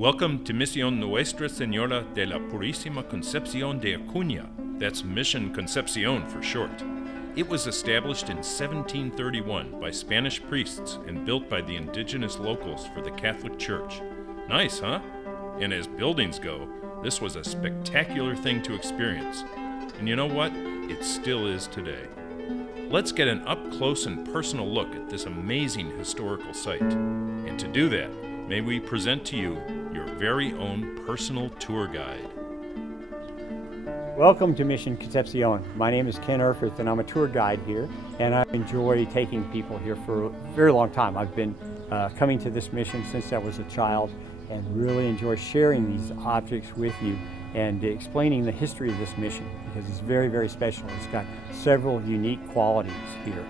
Welcome to Mission Nuestra Señora de la Purísima Concepcion de Acuña. That's Mission Concepcion for short. It was established in 1731 by Spanish priests and built by the indigenous locals for the Catholic Church. Nice, huh? And as buildings go, this was a spectacular thing to experience. And you know what? It still is today. Let's get an up-close and personal look at this amazing historical site. And to do that, may we present to you your very own personal tour guide. Welcome to Mission Concepcion. My name is Ken Erfurth and I'm a tour guide here, and I enjoy taking people here for a very long time. I've been coming to this mission since I was a child and really enjoy sharing these objects with you and explaining the history of this mission because it's very, very special. It's got several unique qualities here.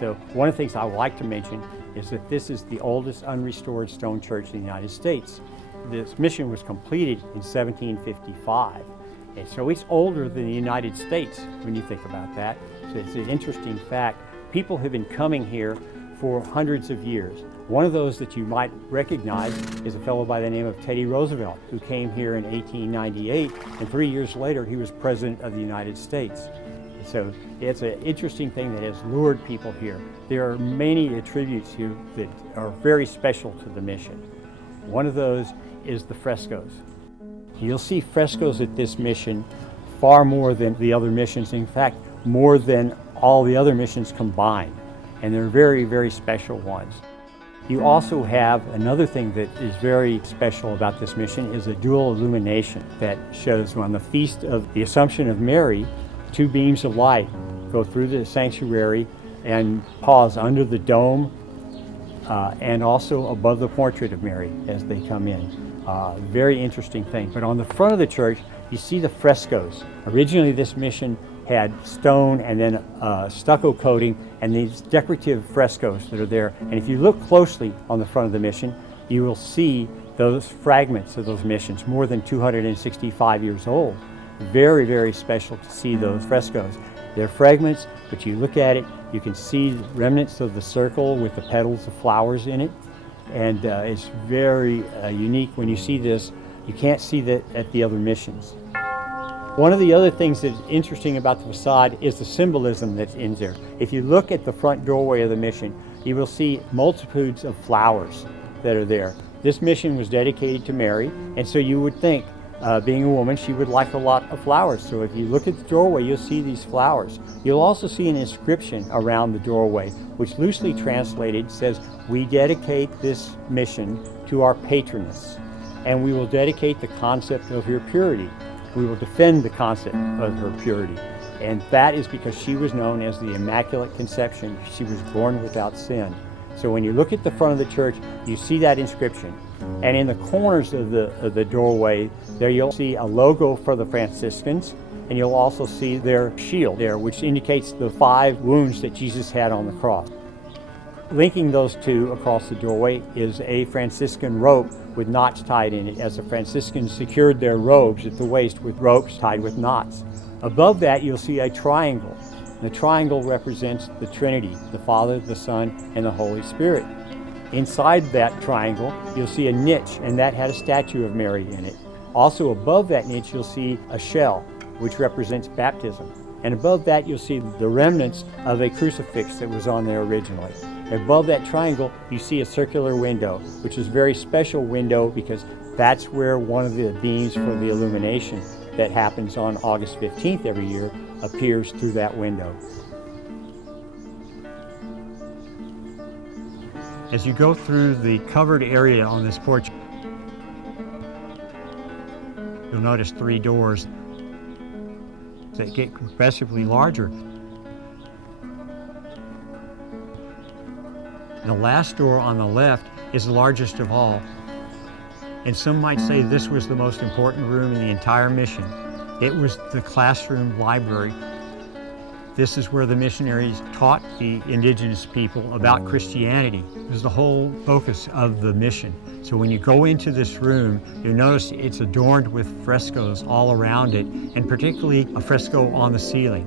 So one of the things I would like to mention is that this is the oldest unrestored stone church in the United States. This mission was completed in 1755. And so it's older than the United States when you think about that. So it's an interesting fact. People have been coming here for hundreds of years. One of those that you might recognize is a fellow by the name of Teddy Roosevelt, who came here in 1898, and 3 years later he was President of the United States. So it's an interesting thing that has lured people here. There are many attributes here that are very special to the mission. One of those is the frescoes. You'll see frescoes at this mission far more than the other missions. In fact, more than all the other missions combined. And they're very, very special ones. You also have another thing that is very special about this mission is a dual illumination that shows on the Feast of the Assumption of Mary, two beams of light go through the sanctuary and pause under the dome and also above the portrait of Mary as they come in. Very interesting thing. But on the front of the church, you see the frescoes. Originally, this mission had stone and then stucco coating and these decorative frescoes that are there. And if you look closely on the front of the mission, you will see those fragments of those missions, more than 265 years old. Very, very special to see those frescoes. They're fragments, but you look at it, you can see remnants of the circle with the petals of flowers in it. And it's very unique when you see this. You can't see that at the other missions. One of the other things that's interesting about the facade is the symbolism that's in there. If you look at the front doorway of the mission, you will see multitudes of flowers that are there. This mission was dedicated to Mary, and so you would think, being a woman, she would like a lot of flowers. So if you look at the doorway, you'll see these flowers. You'll also see an inscription around the doorway, which loosely translated says, "We dedicate this mission to our patroness, and we will dedicate the concept of her purity. We will defend the concept of her purity." And that is because she was known as the Immaculate Conception. She was born without sin. So when you look at the front of the church, you see that inscription. And in the corners of the doorway, there you'll see a logo for the Franciscans, and you'll also see their shield there, which indicates the 5 wounds that Jesus had on the cross. Linking those two across the doorway is a Franciscan rope with knots tied in it, as the Franciscans secured their robes at the waist with ropes tied with knots. Above that, you'll see a triangle. The triangle represents the Trinity, the Father, the Son, and the Holy Spirit. Inside that triangle, you'll see a niche, and that had a statue of Mary in it. Also above that niche, you'll see a shell, which represents baptism. And above that, you'll see the remnants of a crucifix that was on there originally. Above that triangle, you see a circular window, which is a very special window because that's where one of the beams for the illumination that happens on August 15th every year appears through that window. As you go through the covered area on this porch, you'll notice 3 doors that get progressively larger. The last door on the left is the largest of all. And some might say this was the most important room in the entire mission. It was the classroom library. This is where the missionaries taught the indigenous people about Christianity. It was the whole focus of the mission. So when you go into this room, you'll notice it's adorned with frescoes all around it, and particularly a fresco on the ceiling.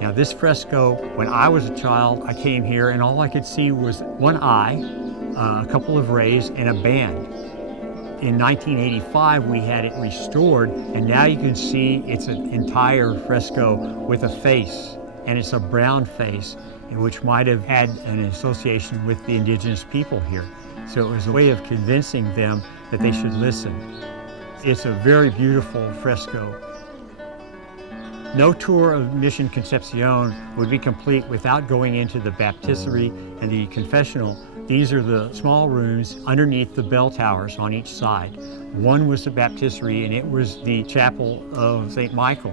Now this fresco, when I was a child, I came here and all I could see was one eye, a couple of rays, and a band. In 1985, we had it restored, and now you can see it's an entire fresco with a face, and it's a brown face, which might have had an association with the indigenous people here. So it was a way of convincing them that they should listen. It's a very beautiful fresco. No tour of Mission Concepcion would be complete without going into the baptistery and the confessional. These are the small rooms underneath the bell towers on each side. One was the baptistery, and it was the chapel of St. Michael.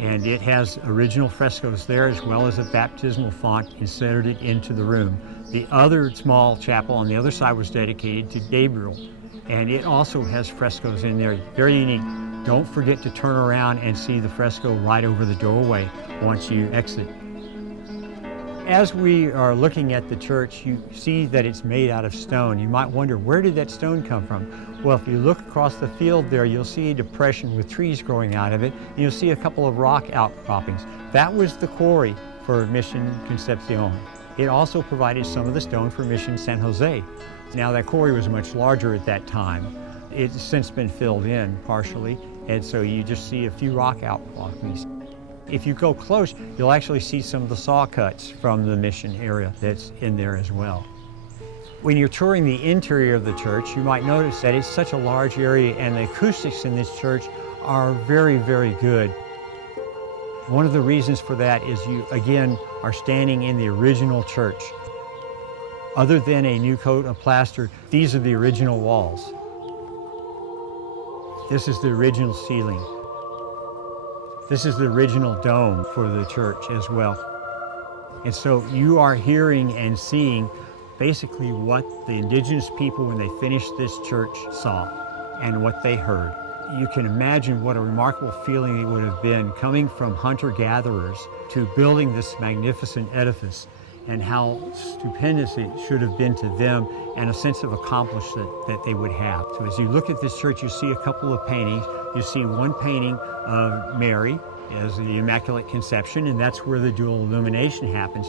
And it has original frescoes there, as well as a baptismal font inserted into the room. The other small chapel on the other side was dedicated to Gabriel, and it also has frescoes in there, very unique. Don't forget to turn around and see the fresco right over the doorway once you exit. As we are looking at the church, you see that it's made out of stone. You might wonder, where did that stone come from? Well, if you look across the field there, you'll see a depression with trees growing out of it, and you'll see a couple of rock outcroppings. That was the quarry for Mission Concepcion. It also provided some of the stone for Mission San Jose. Now, that quarry was much larger at that time. It's since been filled in partially, and so you just see a few rock outcroppings. If you go close, you'll actually see some of the saw cuts from the mission area that's in there as well. When you're touring the interior of the church, you might notice that it's such a large area, and the acoustics in this church are very, very good. One of the reasons for that is you, again, are standing in the original church. Other than a new coat of plaster, these are the original walls. This is the original ceiling. This is the original dome for the church as well. And so you are hearing and seeing basically what the indigenous people, when they finished this church, saw and what they heard. You can imagine what a remarkable feeling it would have been coming from hunter-gatherers to building this magnificent edifice, and how stupendous it should have been to them, and a sense of accomplishment that they would have. So as you look at this church, you see a couple of paintings. You see one painting of Mary as the Immaculate Conception, and that's where the dual illumination happens.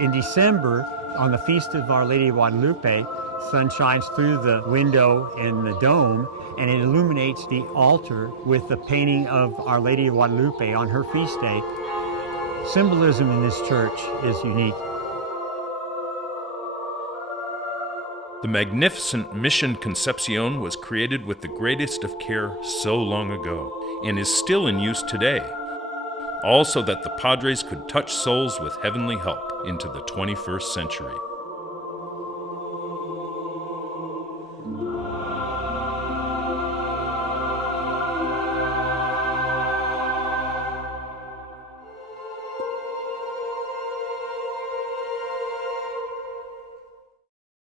In December, on the Feast of Our Lady of Guadalupe, sun shines through the window in the dome, and it illuminates the altar with the painting of Our Lady of Guadalupe on her feast day. Symbolism in this church is unique. The magnificent Mission Concepcion was created with the greatest of care so long ago, and is still in use today, all so that the Padres could touch souls with heavenly help into the 21st century.